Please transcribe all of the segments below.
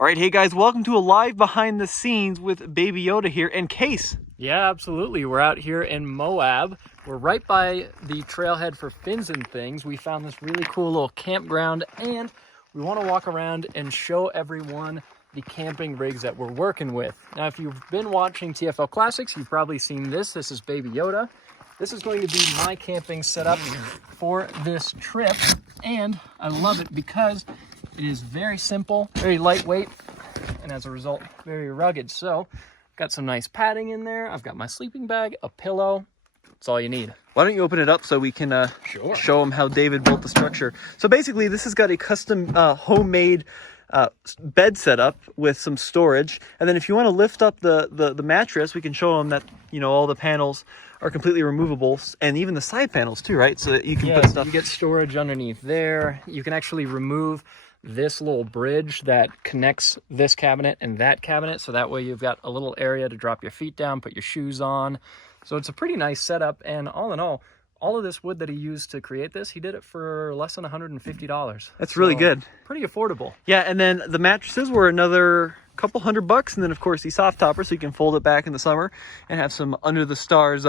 All right, hey guys, welcome to a live behind the scenes with Baby Yoda here and Case. Yeah, absolutely. We're out here in Moab. We're right by the trailhead for Fins and Things. We found this really cool little campground, and we want to walk around and show everyone the camping rigs that we're working with. Now, if you've been watching TFL Classics, you've probably seen this. This is Baby Yoda. This is going to be my camping setup for this trip, and I love it because it is very simple, very lightweight, and as a result, very rugged. So, got some nice padding in there. I've got my sleeping bag, a pillow. That's all you need. Why don't you open it up so we can show them how David built the structure. So basically, this has got a custom homemade bed setup with some storage. And then if you want to lift up the mattress, we can show them that, you know, all the panels are completely removable, and even the side panels too, right? So that you can put stuff. You get storage underneath there. You can actually remove this little bridge that connects this cabinet and that cabinet, so that way you've got a little area to drop your feet down, put your shoes on. So it's a pretty nice setup, and all in all of this wood that he used to create this, he did it for less than $150. That's really good. Pretty affordable. Yeah, and then the mattresses were another couple $100, and then of course the soft topper, so you can fold it back in the summer and have some under the stars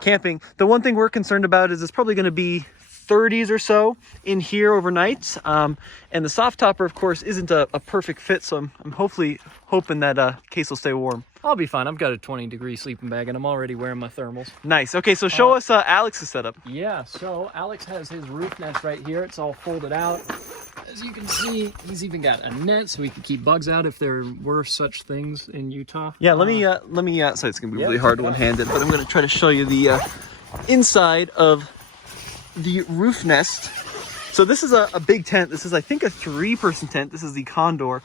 camping. The one thing we're concerned about is it's probably going to be 30s or so in here overnight, and the soft topper of course isn't a perfect fit, so I'm hoping that Case will stay warm. I'll be fine. I've got a 20-degree sleeping bag and I'm already wearing my thermals. Nice. Okay, so show us Alex's setup. Yeah, so Alex has his roof nest right here. It's all folded out. As you can see, he's even got a net so he can keep bugs out if there were such things in Utah. Yeah, let me so it's gonna be really hard one-handed, but I'm gonna try to show you the inside of the roof nest. So this is a big tent. This is, I think, a 3-person tent. This is the Condor.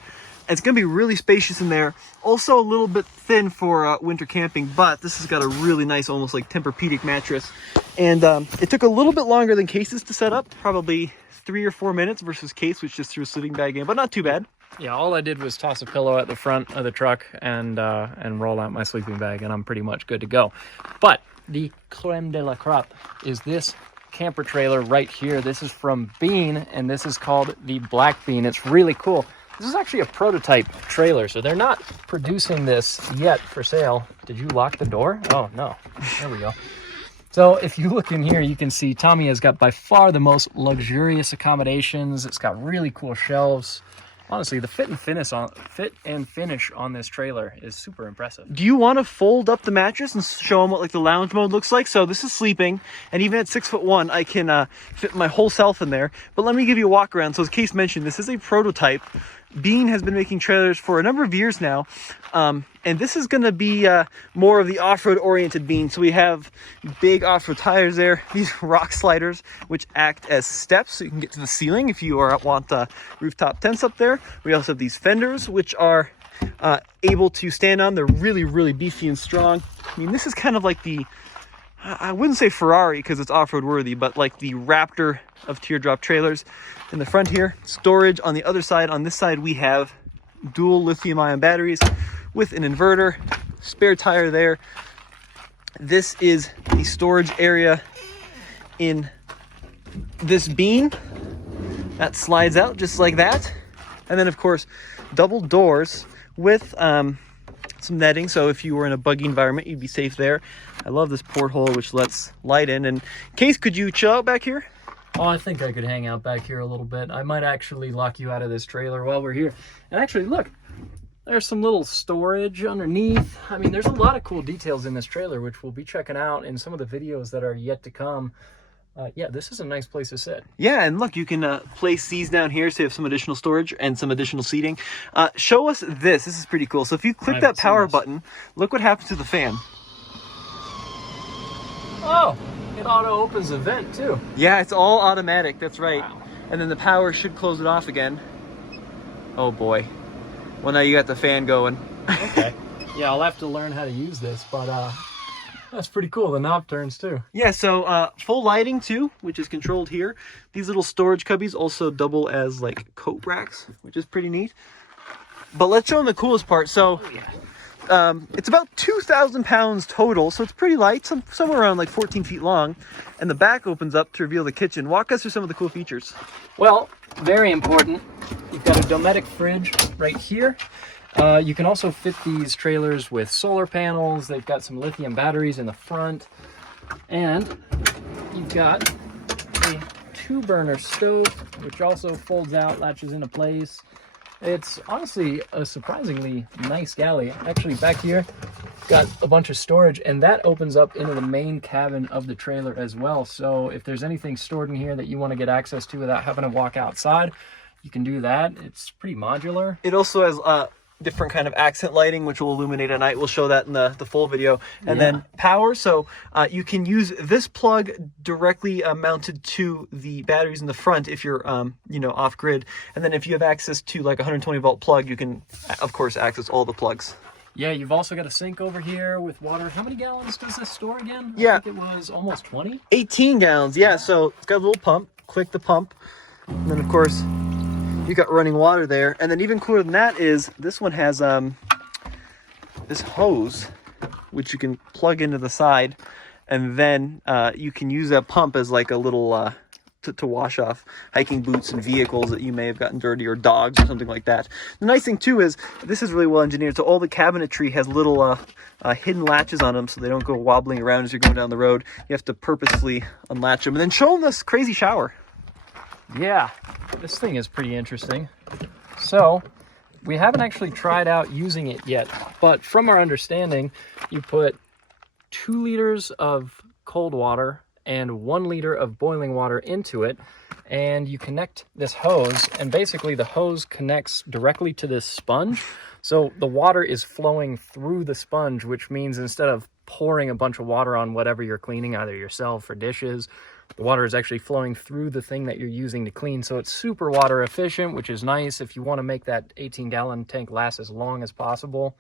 It's gonna be really spacious in there. Also a little bit thin for winter camping, but this has got a really nice, almost like Tempur-Pedic mattress. And it took a little bit longer than Case's to set up, probably 3 or 4 minutes versus Case, which just threw a sleeping bag in, but not too bad. Yeah, all I did was toss a pillow at the front of the truck and roll out my sleeping bag, and I'm pretty much good to go. But the creme de la crop is this camper trailer right here. This is from Bean, and this is called the Black Bean. It's really cool. This is actually a prototype trailer, so they're not producing this yet for sale. Did you lock the door? Oh, no. There we go. So if you look in here, you can see Tommy has got by far the most luxurious accommodations. It's got really cool shelves. Honestly, the fit and finish on this trailer is super impressive. Do you want to fold up the mattress and show them what like the lounge mode looks like? So this is sleeping, and even at 6'1", I can fit my whole self in there. But let me give you a walk around. So as Case mentioned, this is a prototype. Bean has been making trailers for a number of years now, and this is going to be more of the off-road oriented Bean. So we have big off-road tires there, these rock sliders which act as steps so you can get to the ceiling if you want rooftop tents up there. We also have these fenders which are able to stand on. They're really, really beefy and strong. I mean, this is kind of like the, I wouldn't say Ferrari because it's off-road worthy, but like the Raptor of teardrop trailers. In the front here, storage on the other side. On this side, we have dual lithium-ion batteries with an inverter, spare tire there. This is the storage area in this Bean. That slides out just like that. And then, of course, double doors with some netting, so if you were in a buggy environment, you'd be safe there. I love this porthole, which lets light in. And Case, could you chill out back here? Oh, I think I could hang out back here a little bit. I might actually lock you out of this trailer while we're here. And actually, look, there's some little storage underneath. I mean, there's a lot of cool details in this trailer, which we'll be checking out in some of the videos that are yet to come. Yeah, this is a nice place to sit. Yeah, and look, you can place these down here so you have some additional storage and some additional seating. Show us this. This is pretty cool. So if you click that power button, look what happens to the fan. Oh, it auto opens the vent too. Yeah, it's all automatic. That's right. Wow. And then the power should close it off again. Oh boy. Well, now you got the fan going. Okay. Yeah, I'll have to learn how to use this, but that's pretty cool. The knob turns too. Yeah, so full lighting too, which is controlled here. These little storage cubbies also double as like coat racks, which is pretty neat. But let's show them the coolest part. So it's about 2,000 pounds total, so it's pretty light, somewhere around like 14 feet long. And the back opens up to reveal the kitchen. Walk us through some of the cool features. Well, very important. You've got a Dometic fridge right here. You can also fit these trailers with solar panels. They've got some lithium batteries in the front. And you've got a 2-burner stove, which also folds out, latches into place. It's honestly a surprisingly nice galley. Actually, back here, got a bunch of storage, and that opens up into the main cabin of the trailer as well. So if there's anything stored in here that you want to get access to without having to walk outside, you can do that. It's pretty modular. It also has different kind of accent lighting, which will illuminate at night. We'll show that in the full video. And then power, so you can use this plug directly mounted to the batteries in the front if you're off grid. And then if you have access to like a 120 volt plug, you can of course access all the plugs. Yeah, you've also got a sink over here with water. How many gallons does this store again? Yeah, I think it was almost 20. 18 gallons. Yeah, so it's got a little pump. Click the pump, and then of course you got running water there. And then even cooler than that is this one has this hose, which you can plug into the side, and then you can use that pump as like a little to wash off hiking boots and vehicles that you may have gotten dirty, or dogs or something like that. The nice thing too is this is really well engineered, so all the cabinetry has little hidden latches on them so they don't go wobbling around as you're going down the road. You have to purposefully unlatch them. And then show them this crazy shower. Yeah, this thing is pretty interesting. So we haven't actually tried out using it yet, but from our understanding, you put 2 liters of cold water and 1 liter of boiling water into it, and you connect this hose, and basically the hose connects directly to this sponge. So the water is flowing through the sponge, which means instead of pouring a bunch of water on whatever you're cleaning, either yourself or dishes, the water is actually flowing through the thing that you're using to clean. So it's super water efficient, which is nice if you want to make that 18-gallon tank last as long as possible.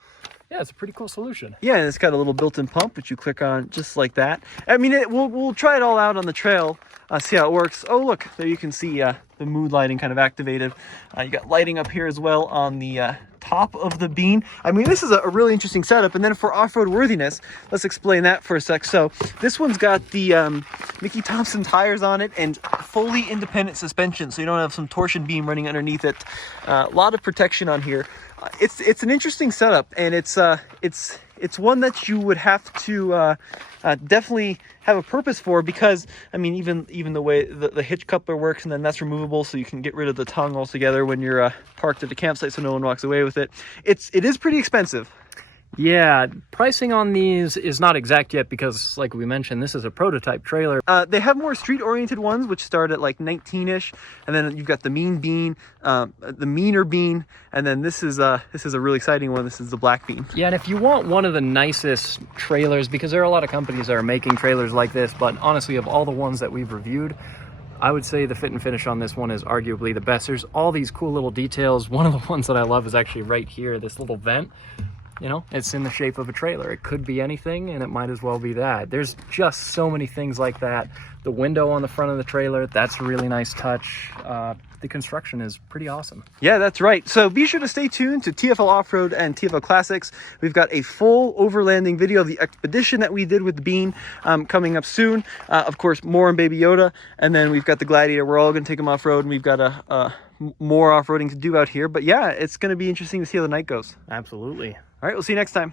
Yeah, it's a pretty cool solution. Yeah, and it's got a little built-in pump, which you click on just like that. I mean, we'll try it all out on the trail, see how it works. Oh, look, there you can see the mood lighting kind of activated. You got lighting up here as well on the top of the bean. I mean, this is a really interesting setup. And then for off-road worthiness, let's explain that for a sec. So this one's got the Mickey Thompson tires on it and fully independent suspension, so you don't have some torsion beam running underneath it. A lot of protection on here. It's an interesting setup, and it's one that you would have to definitely have a purpose for, because I mean, even the way the hitch coupler works, and then that's removable, so you can get rid of the tongue altogether when you're parked at the campsite, so no one walks away with it. It is pretty expensive. Yeah, pricing on these is not exact yet because, like we mentioned, this is a prototype trailer. They have more street-oriented ones, which start at like 19-ish, and then you've got the mean bean, the meaner bean, and then this is a really exciting one. This is the black bean. Yeah, and if you want one of the nicest trailers, because there are a lot of companies that are making trailers like this, but honestly, of all the ones that we've reviewed, I would say the fit and finish on this one is arguably the best. There's all these cool little details. One of the ones that I love is actually right here, this little vent. You know, it's in the shape of a trailer. It could be anything, and it might as well be that. There's just so many things like that. The window on the front of the trailer, that's a really nice touch. The construction is pretty awesome. Yeah, that's right. So be sure to stay tuned to TFL Off-Road and TFL Classics. We've got a full overlanding video of the expedition that we did with the Bean coming up soon. Of course, more on Baby Yoda. And then we've got the Gladiator. We're all going to take them off-road, and we've got more off-roading to do out here. But yeah, it's going to be interesting to see how the night goes. Absolutely. All right, we'll see you next time.